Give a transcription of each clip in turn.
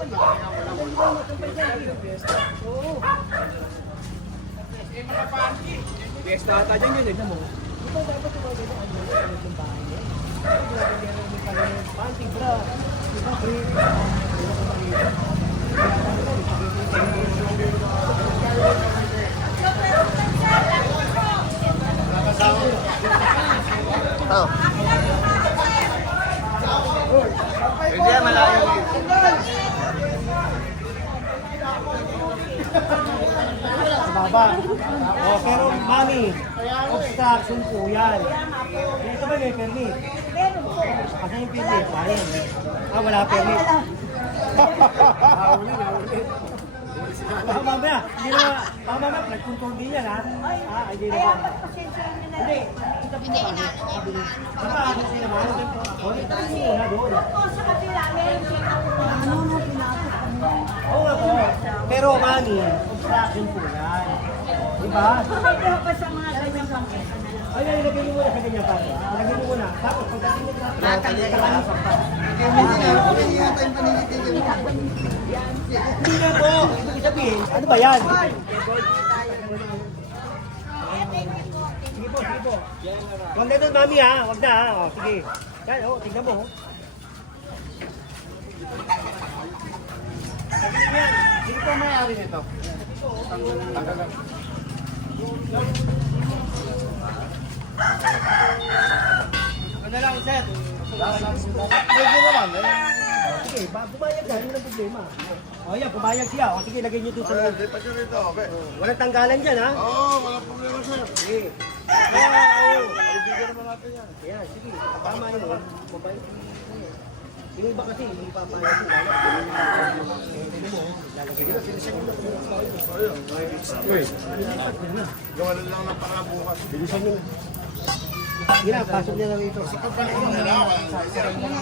Eh, mga panty. Fiesta ata dyan yun, tignan mo. Ito dapat ito ganyan yung bahay niya. Ginagagyan ng panty, bra. Diba, free? Oh. Hindi, malayo. Baba. Oh, pero mami, obstruction po yan. Dito ba may permit? Kasi yung permit, ayun. Ah, wala permit. Mamaya, hindi na, mamaya, nag-control din yan, ha? Ah, hindi na ba? Hindi, ito po ba? Baka ako sila naman, oh, ito po muna doon. Oo nga po, pero mami, obstruction po yan. Diba? Ay, ilagay mo muna sa ganyan pa. Ilagay mo muna. Tapos, pagdating mo na, hindi na po. Ibig sabihin, ano ba yan? Sige po, sige po. Huwag na doon, mami ha. Huwag na ha. O, sige. Yan, o, tignan mo. Sino po may-ari nito? Ano lang, sir? Medyo naman. Sige, pumayag ka. Hindi na problema. O, yan, pumayag siya. O, sige, lagay niyo doon sa loob. Hindi pa siya rito, okay. Walang tanggalan dyan, ha? Oo, walang problema sir. Sige. Oo, ibigyan naman natin yan. Ayan, sige. Tama yun. Mabait. Yung iba kasi, hindi pa payag sila. Lalagay nila. Sinisan nyo na. Uy, gawa na lang ng pangabukas. Bilisan nyo na. Sige na, pasok niya lang ito.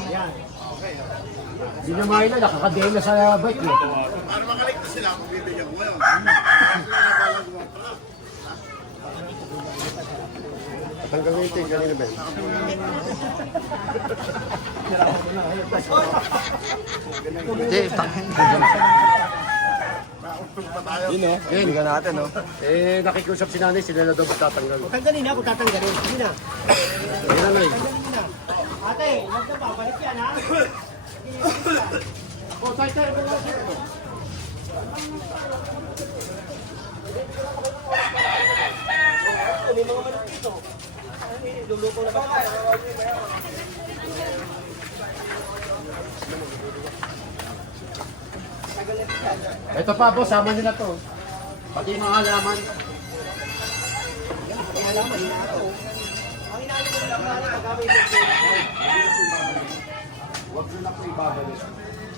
Ayan. Hindi na mahina, nakakadeo na sa bike eh. Para makaligtas sila, magbibigyan ko ngayon. Sila na balang gumawa. Tanggal na yung kanina ba? Hindi, Yun o. Hindi natin, no? Eh, nakikusap si nanay, sila na daw magtatanggal. Tanggalin na, kung tatanggalin. Sige na. Ayun na, nay. Tanggalin na. Ate, huwag na ba? Balik yan, ha? Oh, tayo, May mga manok dito. Luluto na ba? Ito pa, boss, sama nyo na to. Pati yung mga halaman. May halaman na ito. Ang inaano ko lang na pagkawin ito. Huwag nyo na po ibabalik.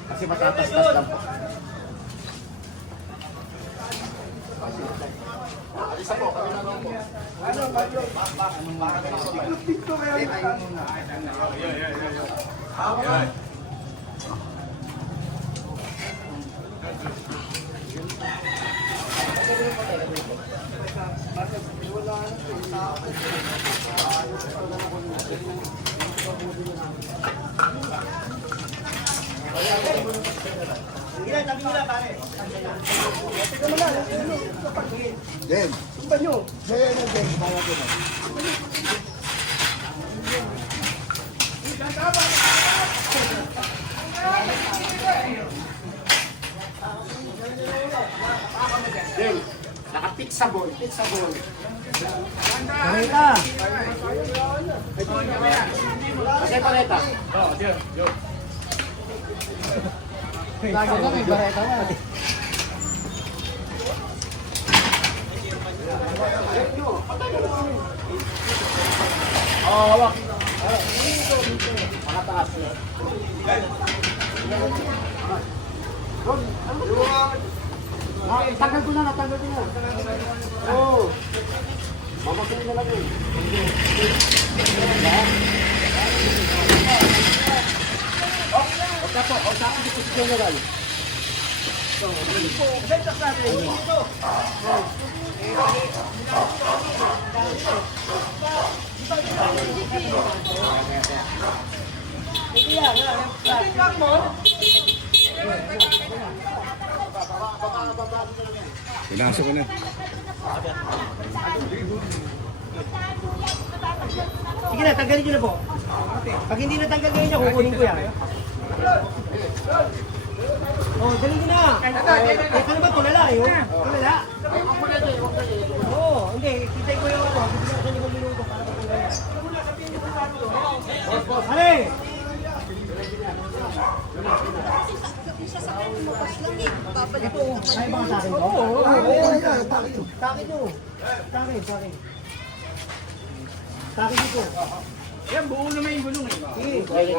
Kasi matatastas lang po. Isa po, kami na lang po. Sige na, tabi nila pare. Tignan mo lang. Den. Tumba nyo. Den, den. Kaya ko na. Hey, naka-pizza ball, pizza ball. Kareta. Kasi paleta. Lagi na may bareta na. Hawak. Makataas. Tanggal ko na, natanggal ko na. Oo. Mamakin na lang yun. Huwag na po, huwag na po dito si General. Hindi yan. Pinasok ko na. Sige na, tanggalin nyo na po. Pag hindi natanggal kayo niya, kukunin ko yan. Oh, dali nyo na. Ano ba, tulala eh? Tulala. Oo, hindi. Kitay ko yung ako. Bigyan ko sa 5 minuto para patulala. Pare! Ito, kaya ba sa akin to? Oo, Takin nyo. Takin. Takin dito. Yan, buo naman yung gulong eh. Sige.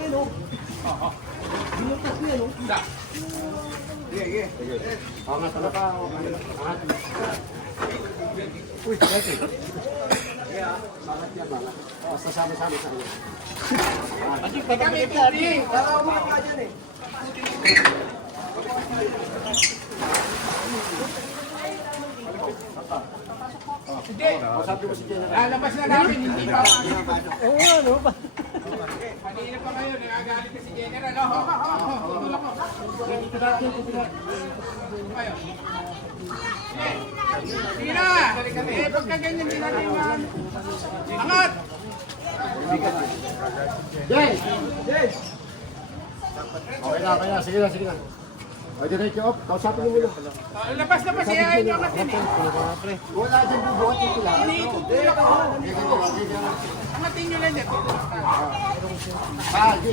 Ano? Binutas niya, no? Angat na ka. Angat. Uy, okay. Bangat yan, bangat. Oh, sasama-sama sa iyo. Patakit ka, Adi. Para umang ka dyan eh. Hindi. Sabi mo si General. Lalabas na namin, hindi pa. Oo nga, no? Kanina pa kayo, nagagalit ka si General. Tutulong ko. Kayo. Sige na! Eh, pagka ganyan din natin man. Angat! Jay! Okay na. Sige na. O, diretso up. Kausapin mo muna. Labas na pa siya, ayaw nyo angatin eh. Wala dyan bubuhat yung pila. Iniitutulak ko. Angatin nyo lang yan. G.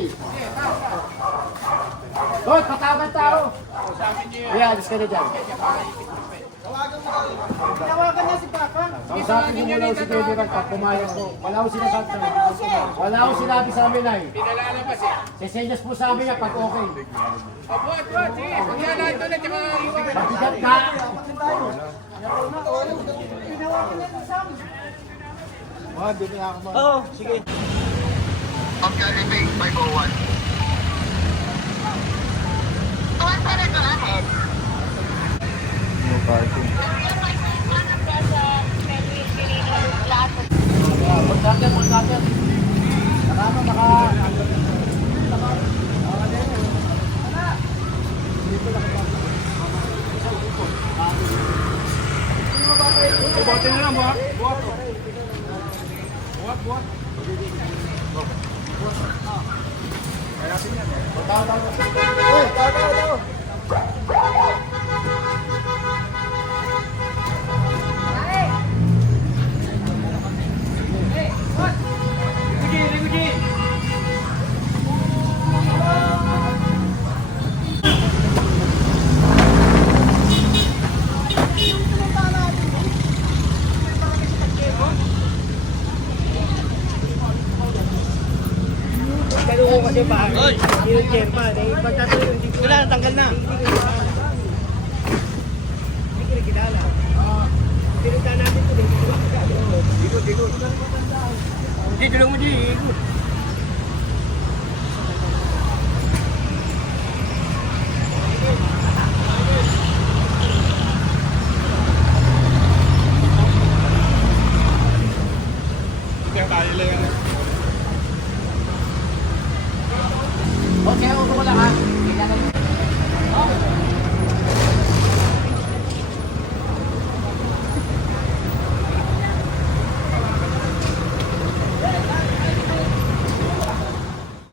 Hoy, patawag tao. Sabi nyo yun. Kaya, alis ka na dyan. Tawagan na si Papa. Kausapin mo muna si General pag pumayag ko. Wala ko sinasabi sa amin. Wala ko sinabi sa amin ay. Pinalalabas eh. Sisenyas po sa amin niya pag okay. Buat. Sige. Pagka nato na, tsaka iwan. Pagbigat ka. Oo, sige. Pagka living 501. Pagkakit. Nakama, Buhatin na lang, buhat. Buhat. Hoy, tao. Ganun ko kasi pa. Hindi yung tiyempa. Pagtatuloy, hindi ko na, tanggal na. Hindi ko na kilala. Pinunta natin ito. Dito. Dito lang mo, Di.